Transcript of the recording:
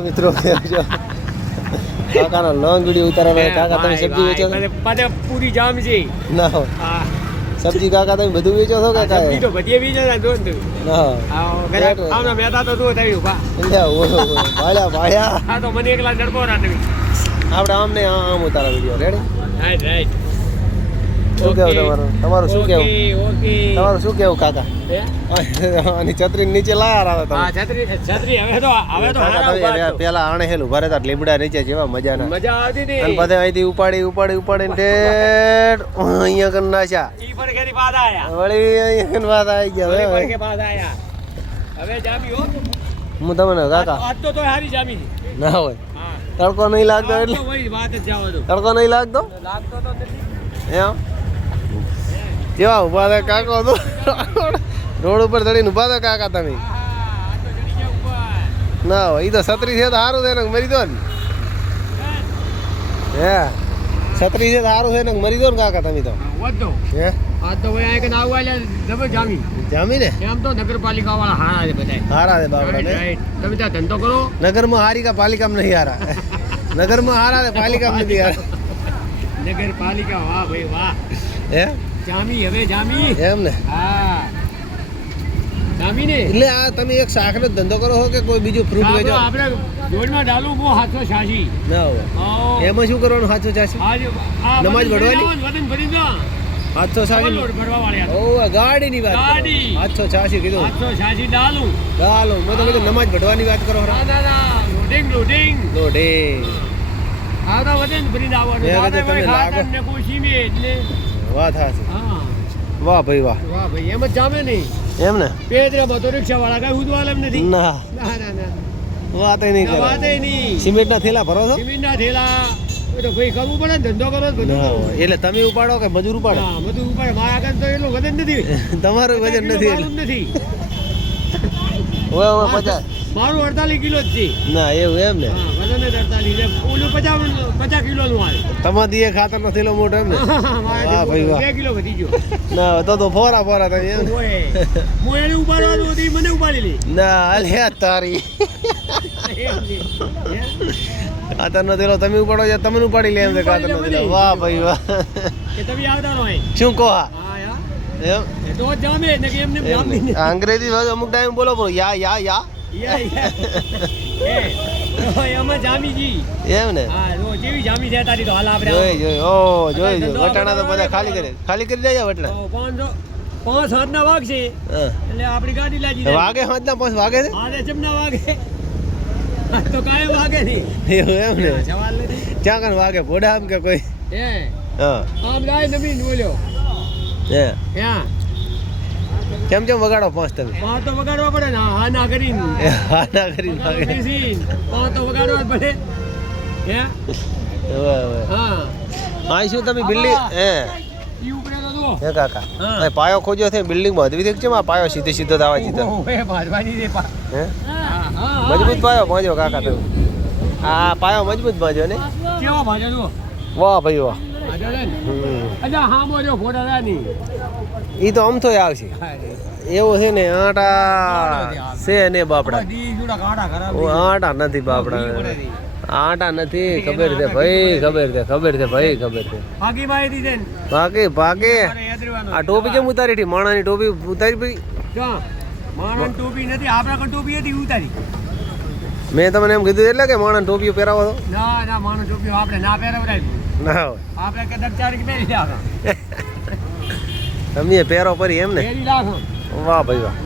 મિત્રો કાકાનો long video ઉતારવાનો. કાકા તમે સબ્જી વેચો છો? પૂરી જામ છે ના હોય સબ્જી કાકા તમે બધું વેચો છો કાકા? સબ્જી તો બધી વેચે છે દોસ્ત. ના આમના બેઠા તો તું થઈ ઉભા. ભાળ્યા ભાળ્યા. હા તો મને એકલા ડરબો રાંધવી. આપણે આમને આમ ઉતારા વિડીયો. રેડી? Right right. શું કેવું તમારું શું કેવું ઓકે તમારું શું કેવું કાકા? આની છત્રી નીચે લાયા આવે હા છત્રી છત્રી હવે તો પેલા આણે હેલું ભરે તા લીમડા નીચે જેવા મજાના મજા આવતી ને. અને બધા અહીંથી ઉપાડીને ઠેઠ અહીંયા કરી નાખ્યા. ઈ પર ઘેરી પાછા આયા. વળી અહીંયા કરી વાત આવી ગયા. વળી પર કે પાછા આયા. હવે જામી હો. હું તમને કાકા આજ તો હારી જામી છે. ના હોય હા તડકો નહીં લાગતો એટલે તો વળી વાત જ જાવ દો. તડકો નહીં લાગતો લાગતો તો નથી. એમ કેવા ઉભા હતા કાકો તો રોડ ઉપર ચડીને ઉભા હતા કાકા તમે? હા આ તો ચડી ગયા ઉપર. ના હોય ઈ તો છત્રી છે તો સારું છે ને મરી દો ને. હે છત્રી છે તો સારું છે ને મરી દો ને કાકા તમે તો. વધો હે આ તો ભાઈ આ કે નાવ વાળા જબર જામી. જામી ને એમ તો નગરપાલિકા વાળા હારા છે બધાય. હારા છે બાપડા ને. રાઈટ તમે ત્યાં ધંધો કરો. નગરમાં હારી કા પાલિકામાં નહીં હારા. નગરમાં હારા છે પાલિકામાં નથી હારા. નગરપાલિકા વાહ ભાઈ વાહ. હે જામી હવે જામી. એમ ને હા જામી ને. એટલે આ તમે એક શાકનો ધંધો કરો છો કે કોઈ બીજું ફ્રૂટ વેચો? આપણે રોડમાં ડાલું બહુ 786. ના હોય એમાં શું કરવાનું? 786 નમાજ પઢવાની? વતન ભરી દો. 786 લોડ ભરવા વાળા. ઓ ગાડીની વાત ગાડી. 786 કીધું. 786 ડાલું. ચાલો મેં તો કીધું નમાજ પઢવાની વાત કરો. ના ના ના લોડિંગ લોડિંગ. લોડે આ તો વતન ભરીને આવવાનું. મેં કીધું દાદા ભાઈ તમે ખાતર લાગો. ને કોઈ સિમેન્ટ ને. વાત હાચી. હા વાહ ભાઈ વાહ. વાહ ભાઈ એમ જ જામે નહીં. એમ ને પેદરામાં તો રિક્ષા વાળા કઈ ઉદવાલ એમ નથી. ના ના ના ના વાત નહીં ના, કરો. વાતે નહીં. સિમેન્ટના થેલા ભરો છો? સિમેન્ટના થેલા એ તો ભાઈ કરવું પડે ને, ધંધો કરો તો બધું ના કરવું. હોય. એટલે તમે ઉપાડો કે મજૂર ઉપાડો? હા બધું ઉપર મારા આગળ તો એટલું વજન નથી. તમારું વજન નથી એટલે. મારું નથી. ઓય ઓય 50 મારું 48 કિલો જ છે. ના એવું એમ ને. હા વજન જ 48 છે. ઓલું 50 કિલો નું આવે. તમારી એ ખાતરનો થેલો મોટો એમ ને. વાહ ભાઈ વાહ. 2 કિલો વધી ગયો. ના તો ફોરા ફોરા તમે એમ ને. ઓય હું એને ઉપાડવાનું હતું, ઈ મને ઉપાડી લી. ના અલે તારી એમ છે. ખાતરનો થેલો તમે ઉપાડો છો તમને ઉપાડી લે એમ છે ખાતરનો થેલો. વાહ ભાઈ વાહ. કે તમે આવતા રહો અહીં. શું કહો? હા હા યાર એમ એ તો જામે ને કે એમને જામી ને. અંગ્રેજી ભાષા અમુક ટાઈમ બોલો પણ યા યા યા યા તો એમાં જામીજી. એમ ને. હા જો જેવી જામી છે તારી તો હાલ આપણે જોઈ ઓ જોઈ વટાણા તો બધા ખાલી કરી જાય વટણા. 5-7 ના વાગ છે હા એટલે આપણી ગાડી લાગી જાય. વાગે હોતના 5 વાગે છે આને ચમના વાગે તો કાય વાગે નહીં. એવું એમ ને. સવાલ નથી. ક્યાં કણ વાગે ભોડા આમ કે કોઈ? હે હા આમ ગાય નમીન બોલ્યો હે હા કેમ વગાડો 5 તમે? પાંચ તો વગાડવા પડે ને. હા ના કરીને હા ના કરી વાગે. પાંચ તો વગાડવા જ પડે. હે હા આ શું તમે બિલ્ડિંગ હે ઈ ઉપરે તો જો હે કાકા હા. આ પાયો ખોજ્યો છે બિલ્ડિંગ માં હદવી છે આ પાયો સીધો સીધો જ આવે છે તો ઓહો, એ ભાજવાની છે પા. હે હા હા મજબૂત પાયો ભાંજો કાકા તમે. આ પાયો મજબૂત ભાંજો ને. કેવો ભાજો જો વાહ ભાઈ વાહ. ભાજો રે ને. હમ અચ્છા હા બોલ્યો ફોટા રાની. ઈ તો આમ તો આવશે એવું છે ને. આટા છે ને બાપડા. દી જોડા કાઢા ખરાબ. ઓ આટા નથી બાપડા. આટા નથી. ખબર છે ભાઈ ખબર છે ભાઈ ખબર છે. બાકી માહિતી છે ને. ભાગે ભાગે. મારે યાદ રહેવાનું. આ ટોપી કેમ ઉતારી હતી? માણાની ટોપી ઉતારી ભાઈ? જો માણસ ટોપી નથી, આપણા કણ ટોપી હતી ઉતારી. મેં તમને એમ કીધું એટલે કે માણસ ટોપીઓ પહેરાવો તો ના ના માણસ ટોપી આપણે ના પહેરવડાવી. ના હોય. આપણે કદાચ ચાર કે પહેરી રાખો. તમે પહેરો પરી એમ ને. પહેરી રાખો. વાહ ભાઈ વાહ.